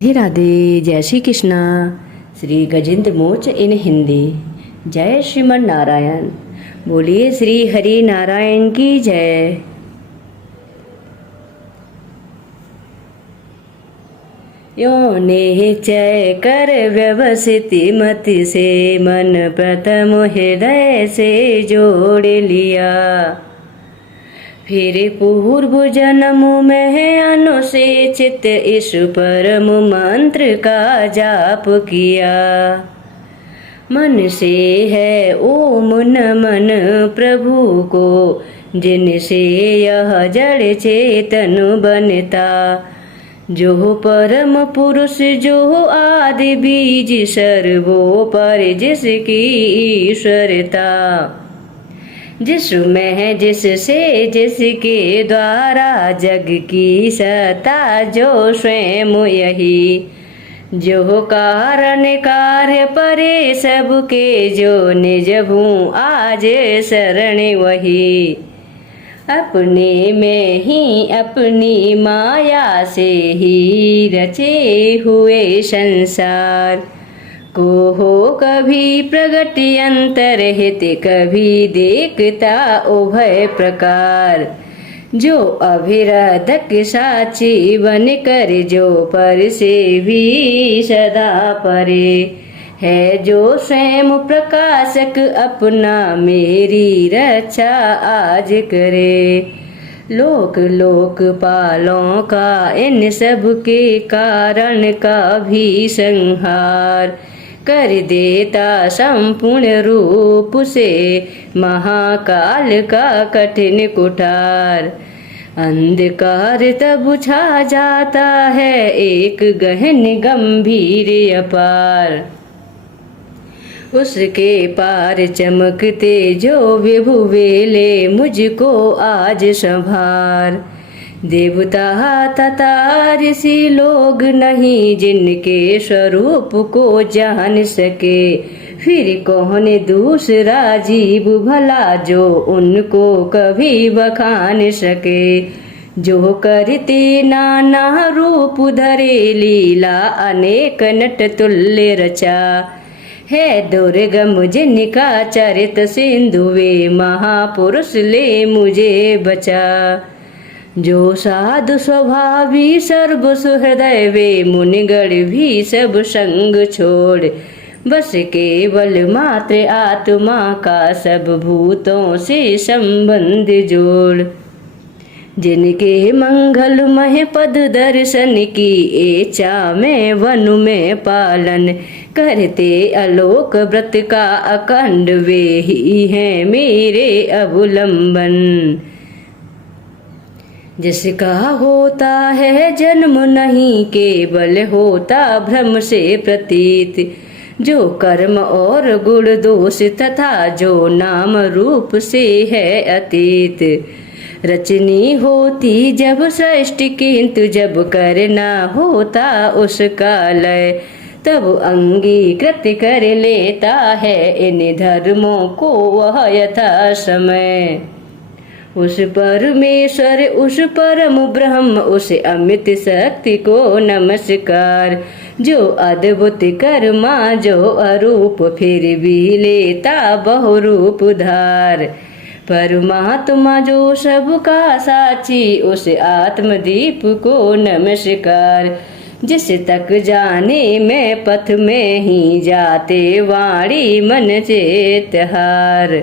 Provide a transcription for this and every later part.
राधे राधे। जय श्री कृष्णा। श्री गजेंद्र मोक्ष इन हिंदी। जय श्रीमन नारायण। बोलिए श्री हरि नारायण की जय। यो निश्चय कर व्यवसित मति से मन प्रथम हृदय से जोड़ लिया, फिर पूर्व जन्म में अनुशेषित इस परम मंत्र का जाप किया। मन से है ओम नमन प्रभु को, जिनसे यह जड़ चेतन बनता। जो परम पुरुष जो आदि बीज सर्वोपर जिसकी ईश्वरता, जिसमें जिससे जिसके द्वारा जग की सत्ता, जो स्वयं यही जो कारण कार्य परे सबके, जो निज भू आज शरण वही। अपने में ही अपनी माया से ही रचे हुए संसार को हो कभी प्रगट अंतरहित, कभी देखता उभय प्रकार। जो अभिराधक साची बन कर, जो पर से भी सदा परे है, जो स्वयं प्रकाशक अपना मेरी रक्षा आज करे। लोक लोक पालों का इन सब के कारण का भी संहार कर देता संपूर्ण रूप से, महाकाल का कठिन कुठार। अंधकार तब छा जाता है एक गहन गंभीर अपार, उसके पार चमकते जो विभु वेले, मुझको आज संभार। देवता तथा ऋषि लोग नहीं जिनके स्वरूप को जान सके, फिर कौन दूसरा जीव भला जो उनको कभी बखान सके। जो करते नाना रूप धरे, लीला अनेक नट तुल्य रचा है, दुर्गम जिनका चरित सिंधु वे, महापुरुष ले मुझे बचा। जो साधु स्वभावी सर्व सुहृदय वे, मुनिगण भी सब संग छोड़, बस केवल मात्र आत्मा का सब भूतों से संबंध जोड़। जिनके मंगलमय पद दर्शन की इच्छा में वन में पालन करते, अलोक व्रत का अखंड वे ही हैं मेरे अवलंबन। जिसका होता है जन्म नहीं केवल होता भ्रम से प्रतीत, जो कर्म और गुण दोष तथा जो नाम रूप से है अतीत। रचनी होती जब सृष्टि किंतु जब करना होता उसका लय, तब अंगीकृत कर लेता है इन धर्मों को वह यथा समय। उस परमेश्वर उस परम ब्रह्म उस अमित शक्ति को नमस्कार, जो अद्भुत कर्मा जो अरूप फिर भी लेता बहुरूप धार। परमात्मा जो सबका साची उस आत्मदीप को नमस्कार, जिस तक जाने में पथ में ही जाते वाणी मन चेतहार।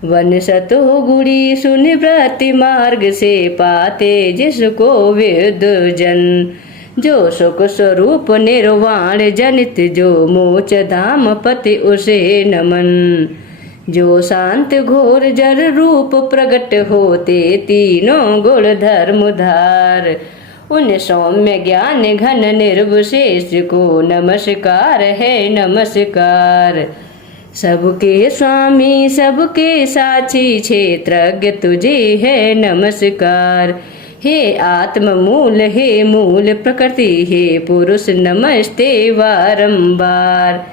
वन सतो गुड़ी सुन व्रति मार्ग से पाते जिसको वेद जन, जो सुख स्वरूप निर्वाण जनित जो मोच धाम पति उसे नमन। जो शांत घोर जर रूप प्रगट होते तीनों गुण धर्म धार, उन सौम्य ज्ञान घन निर्विशेष को नमस्कार है नमस्कार। सबके स्वामी सबके साक्षी क्षेत्रज्ञ तुझे है नमस्कार। हे आत्म मूल हे मूल प्रकृति हे पुरुष नमस्ते बारंबार।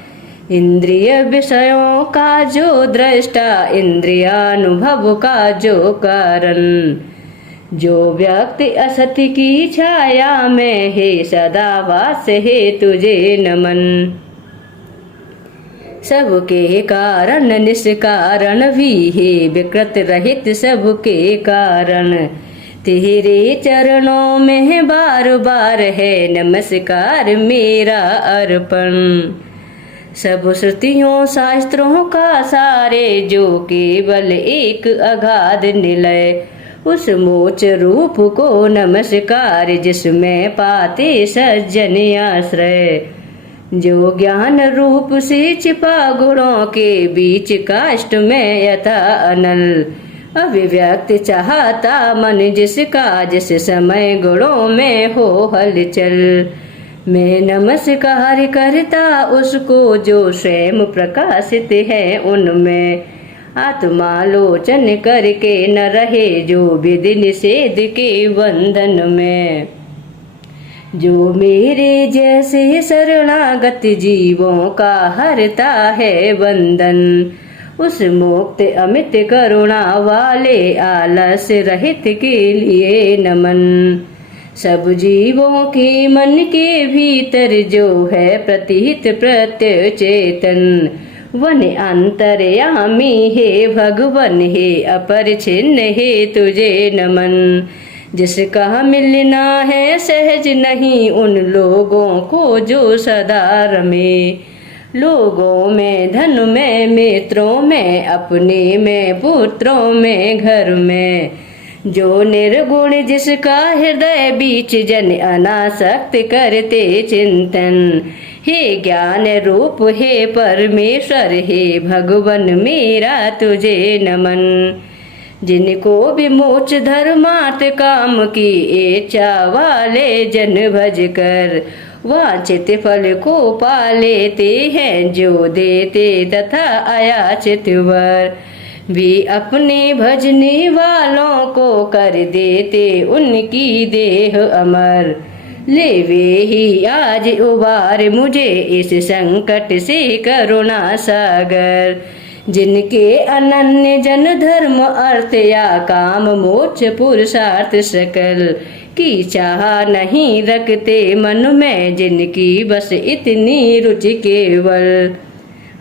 इंद्रिय विषयों का जो दृष्टा इंद्रियानुभव का जो कारण, जो व्यक्ति असत्य की छाया में है, सदा वास है तुझे नमन। सबके कारण निष्कारण भी है, विकृत रहित सबके कारण। तेरे चरणों में बार बार है, नमस्कार मेरा अर्पण। सब श्रुतियों शास्त्रों का सारे, जो केवल एक अगाध निलय। उस मोच रूप को नमस्कार, जिसमें पाते सज्जन आश्रय। जो ज्ञान रूप से छिपा गुणों के बीच, काष्ठ में यथा अनल। अभिव्यक्त चाहता मन जिसका, जिस समय गुणों में हो हलचल। मैं नमस्कार करता उसको, जो स्वयं प्रकाशित है उनमें। आत्मालोचन करके न रहे, जो विधि निषेध के बंधन में। जो मेरे जैसे शरणागत जीवों का हरता है बंधन। उस मुक्त अमित करुणा वाले, आलस्य रहित के लिए नमन। सब जीवों के मन के भीतर, जो है प्रतीत प्रत्यय चेतन। वन अंतर्यामी हे भगवन, हे अपरिछिन्न हे तुझे नमन। जिसका मिलना है सहज नहीं, उन लोगों को जो सदा रमे। लोगों में, धन में, मित्रों में, अपने में, पुत्रों में, घर में। जो निर्गुण जिसका हृदय बीच, जन अनासक्त करते चिंतन। हे ज्ञान रूप हे परमेश्वर, हे भगवन मेरा तुझे नमन। जिनको विमोच धर्मार्थ काम की इच्छा वाले, जन भज कर वांछित फल को पा लेते हैं। जो देते तथा अयाचित वर, भी अपने भजने वालों को कर देते उनकी देह अमर। ले वे ही आज उबार मुझे इस संकट से करुणा सागर। जिनके अनन्य जन धर्म अर्थ या काम, मोक्ष पुरुषार्थ सकल की चाह नहीं रखते मन में। जिनकी बस इतनी रुचि केवल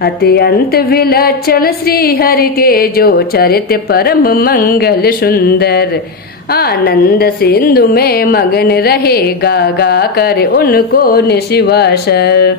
अत्यंत विलक्षण श्री हरि के, जो चरित परम मंगल सुंदर। आनंद सिंधु में मगन रहे, गा गा कर उनको निशिवासर।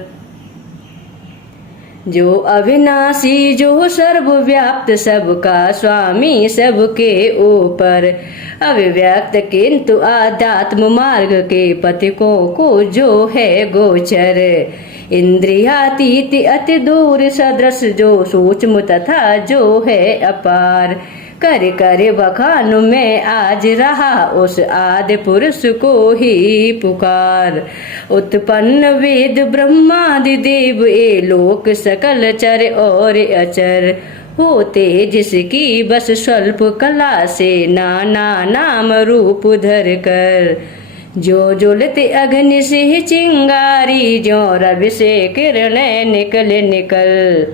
जो अविनाशी, जो सर्वव्याप्त, सबका स्वामी, सबके ऊपर अभिव्यक्त, किंतु आध्यात्म मार्ग के पथिकों को जो है गोचर। इंद्रियातीत अति दूर सदृश, जो सूक्ष्म तथा जो है अपार। कर कर बखान में आज रहा, उस आदि पुरुष को ही पुकार। उत्पन्न वेद ब्रह्मादि देव, ये लोक सकल चर और अचर। होते जिसकी बस स्वल्प कला से, नाना नाम रूप धर कर। जो ज्वलते अग्नि से चिंगारी, जो रवि से किरणें निकल निकल।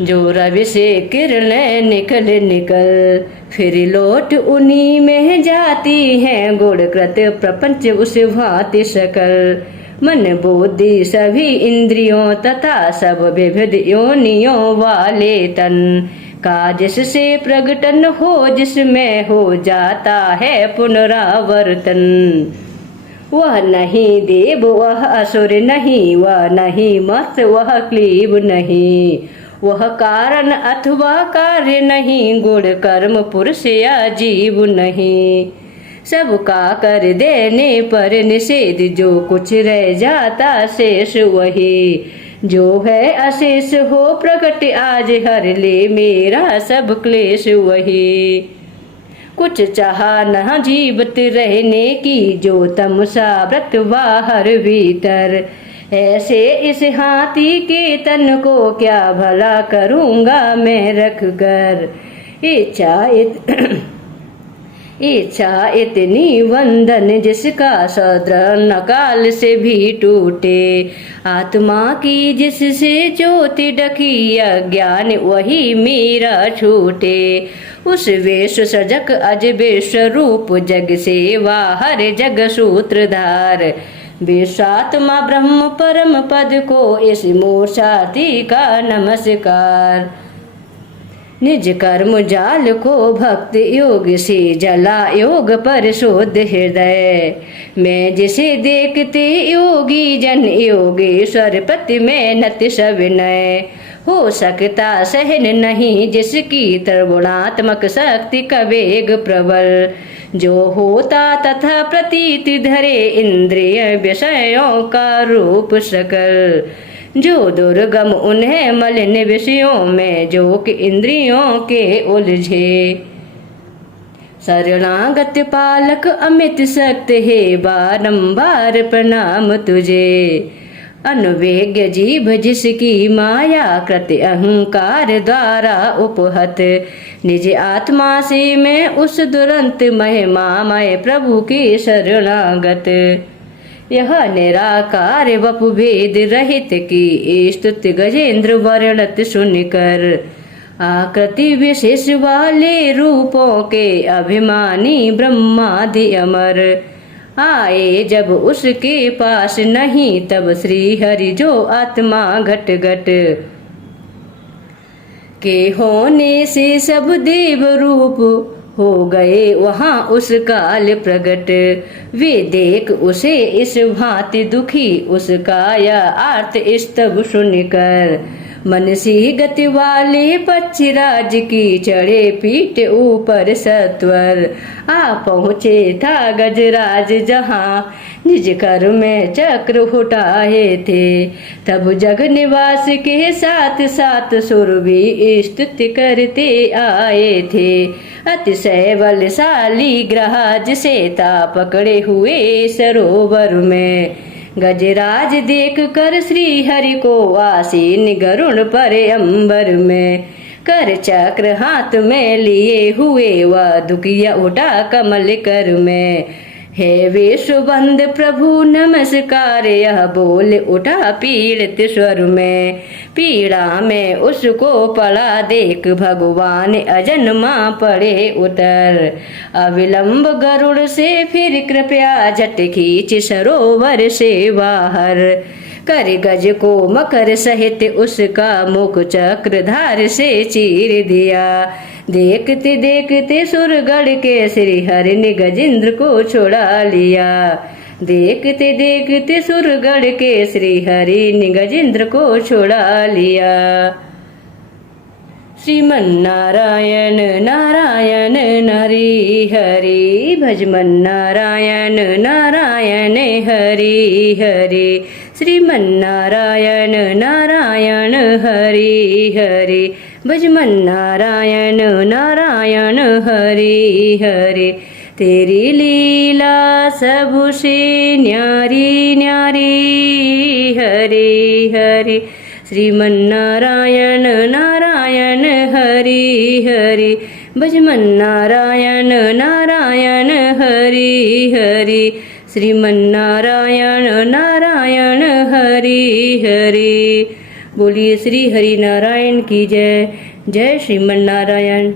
जो रवि से किरणें निकल निकल, फिर लौट उन्हीं में जाती हैं। गुणकृत प्रपंच उस भांति सकल। मन बुद्धि सभी इंद्रियों तथा सब विविध योनियों वाले तन का, जिससे प्रगटन हो, जिसमें हो जाता है पुनरावर्तन। वह नहीं देव, वह असुर नहीं, वह नहीं मस्त, वह क्लीब नहीं। वह कारण अथवा कार्य नहीं, गुण कर्म पुरुष या जीव नहीं। सबका कर देने पर निषेध, जो कुछ रह जाता शेष वही। जो है अशेष हो प्रकट आज, हर ले मेरा सब क्लेश वही। कुछ चाहा न जीवित रहने की, जो तमसा व्रत बाहर भीतर। ऐसे इस हाथी के तन को क्या भला करूँगा मैं रख कर। इच्छा इतनी वंदन जिसका सदर नकाल से भी टूटे। आत्मा की जिससे ज्योति ढकी अज्ञान वही मेरा छूटे। उस वेश सजक अजबे स्वरूप जग सेवा हर जग सूत्रधार। विश्वात्मा ब्रह्म परम पद को इस मूर्छाती का नमस्कार। निज कर्म जाल को भक्त योग से जला योग पर शोध हृदय। मैं जिसे देखते योगी जन योगेश्वर पति में नत सविनय। हो सकता सहन नहीं जिसकी त्रिगुणात्मक शक्ति का वेग प्रबल। जो होता तथा प्रतीत धरे इंद्रिय विषयों का रूप सकल। जो दुर्गम उन्हें मलिन विषयों में जो कि इंद्रियों के उलझे। शरणागत पालक अमित शक्त है बारंबार प्रणाम तुझे। अनुवेग्य जीव जिसकी माया कृत अहंकार द्वारा उपहत। निज आत्मा से मैं उस दुरंत महिमामय प्रभु की शरणागत। यह निराकार वपु भेद रहित की स्तुति गजेंद्र वर्णत सुनकर। आकृति विशेष वाले रूपों के अभिमानी ब्रह्मादि अमर। आए जब उसके पास नहीं तब श्री हरि जो आत्मा घट घट। के होने से सब देव रूप हो गए वहाँ उस काल प्रगट। वे देख उसे इस भांति दुखी उसका यह आर्त स्तव सुनकर। मनसी गति वाले पक्षीराज की चढ़े पीठ ऊपर सत्वर। आ पहुँचे था गजराज जहाँ निज कर में चक्र उठाए थे। तब जग निवास के साथ साथ सुर भी स्तुति करते आए थे। अतिशय बलशाली ग्रहाज से ता पकड़े हुए सरोवर में। गजराज देख कर श्री हरि को आसीन गरुण पर अंबर में। कर चक्र हाथ में लिए हुए वह दुखिया उठा कमल कर में। हे विश्वबंद प्रभु नमस्कार यह बोल उठा पीड़ित स्वर में। पीड़ा में उसको पड़ा देख भगवान अजन्मा पड़े उतर। अविलंब गरुड़ से फिर कृपया झट खींच सरोवर से बाहर। कर गज को मकर सहित उसका मुख चक्र धार से चीर दिया। देखते देखते सुरगढ़ के श्री हरि ने गजेंद्र को छुड़ा लिया। देखते देखते सुरगढ़ के श्री हरि ने गजेंद्र को छुड़ा लिया। श्रीमन नारायण नारायण हरि हरि भजमन नारायण नारायण हरि हरि। श्रीमन नारायण नारायण हरि हरि भजमन नारायण नारायण हरि हरि। तेरी लीला सबसे न्यारी न्यारी हरि हरि। श्रीमन नारायण नारायण हरि हरि भजमन नारायण नारायण हरि हरि। श्रीमन नारायण नारायण हरि हरि। बोलिए श्री हरि नारायण की जय। जय श्रीमन नारायण।